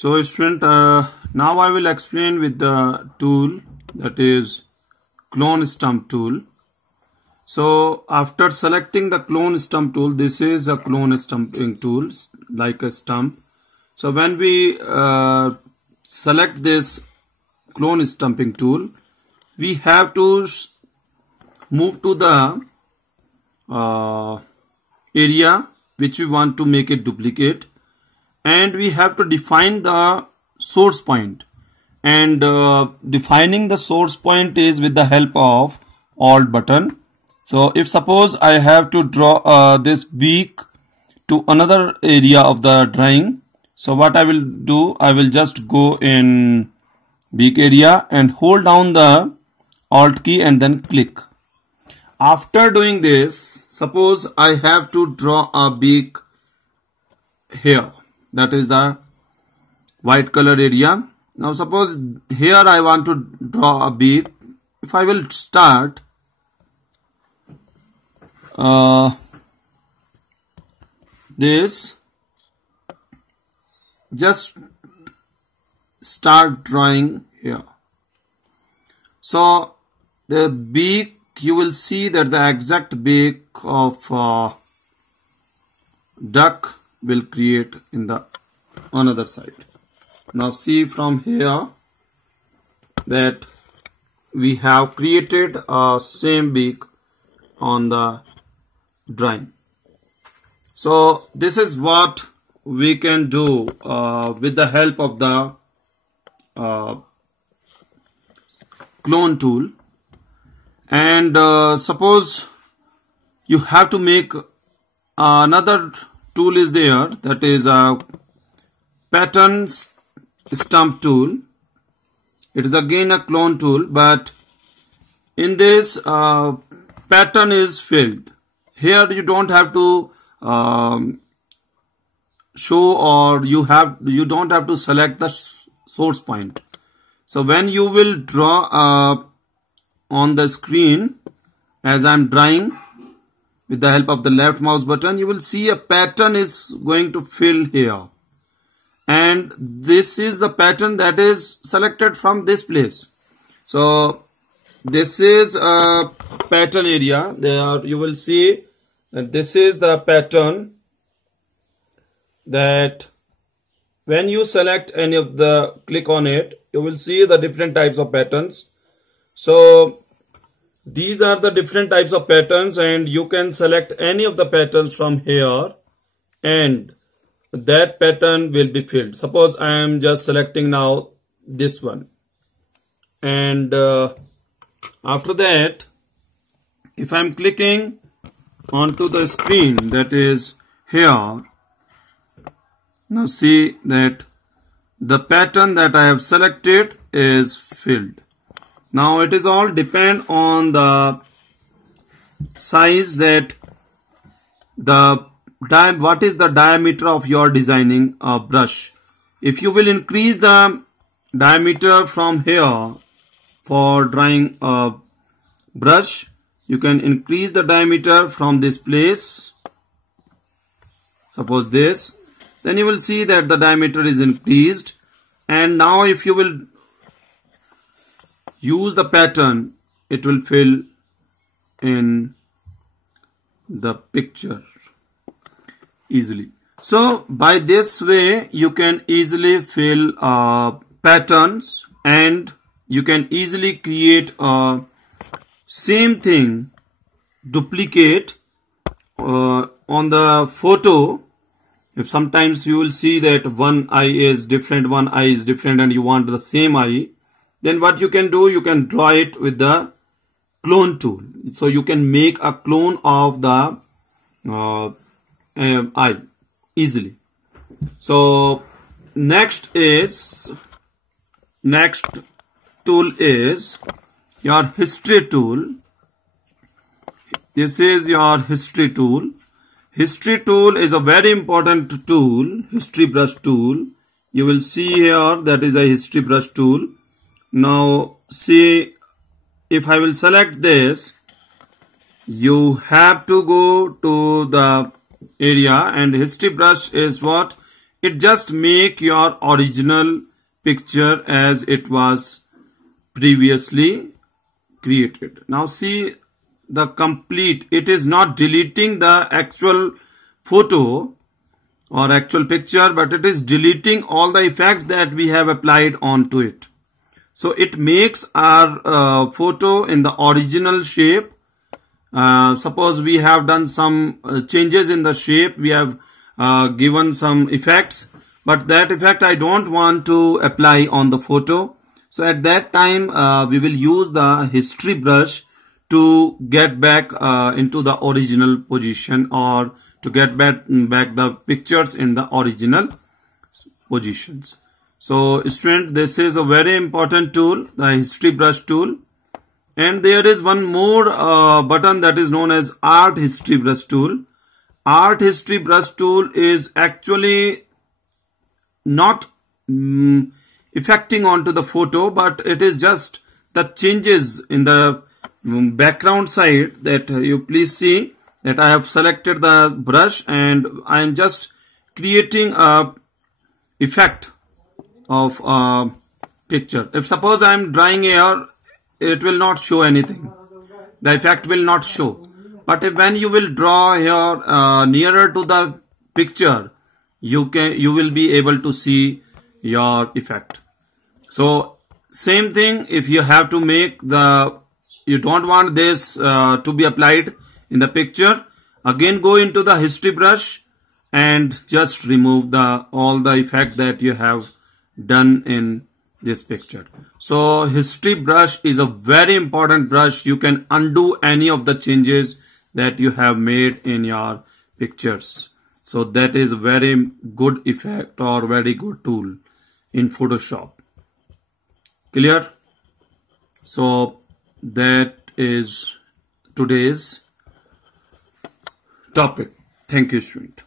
So student, now I will explain with the tool, that is clone stump tool. So after selecting the clone stump tool, this is a clone stumping tool like a stump. So when we select this clone stumping tool, we have to move to the area which we want to make it duplicate, and we have to define the source point, and defining the source point is with the help of Alt button. So if suppose I have to draw this beak to another area of the drawing, so what I will do, I will just go in beak area and hold down the Alt key and then click. After doing this, suppose I have to draw a beak here, that is the white color area. Now suppose here I want to draw a beak. If I will start this, just start drawing here. So the beak, you will see that the exact beak of duck will create in the another side. Now see from here that we have created a same beak on the drawing. So this is what we can do with the help of the clone tool. And suppose you have to make another tool is there, that is a pattern stump tool. It is again a clone tool, but in this pattern is filled. Here you don't have to show, or you don't have to select the source point. So when you will draw on the screen, as I am drawing with the help of the left mouse button, you will see a pattern is going to fill here, and this is the pattern that is selected from this place. So this is a pattern area. There you will see that this is the pattern, that when you select any of the, click on it, you will see the different types of patterns. So these are the different types of patterns, and you can select any of the patterns from here and that pattern will be filled. Suppose I am just selecting now this one, and after that, if I am clicking onto the screen, that is here, now see that the pattern that I have selected is filled. Now it is all depend on the size, that what is the diameter of your designing brush. If you will increase the diameter from here for drawing a brush, you can increase the diameter from this place, suppose this, then you will see that the diameter is increased. And now if you will use the pattern, it will fill in the picture easily. So by this way you can easily fill patterns, and you can easily create a same thing duplicate on the photo. If sometimes you will see that one eye is different, and you want the same eye, then what you can do, you can draw it with the clone tool. So you can make a clone of the eye easily. So next tool is your history tool. This is your history tool. History tool is a very important tool, history brush tool. You will see here that is a history brush tool. Now see, if I will select this, you have to go to the area, and history brush is what? it just make your original picture as it was previously created. Now see the complete, it is not deleting the actual photo or actual picture, but it is deleting all the effects that we have applied onto it. So it makes our photo in the original shape. Suppose we have done some changes in the shape, we have given some effects, but that effect I don't want to apply on the photo. So at that time we will use the history brush to get back into the original position, or to get back the pictures in the original positions. So student, this is a very important tool, the history brush tool. And there is one more button that is known as art history brush tool. Art history brush tool is actually not affecting onto the photo, but it is just the changes in the background side that you please see that I have selected the brush and I am just creating a effect of a picture. If suppose I am drawing here, it will not show anything. The effect will not show. But when you will draw here nearer to the picture, you will be able to see your effect. So same thing, if you have to make you don't want this to be applied in the picture, again go into the history brush and just remove all the effect that you have done in this picture. So history brush is a very important brush. You can undo any of the changes that you have made in your pictures. So that is a very good effect or very good tool in Photoshop. Clear? So that is today's topic. Thank you, student.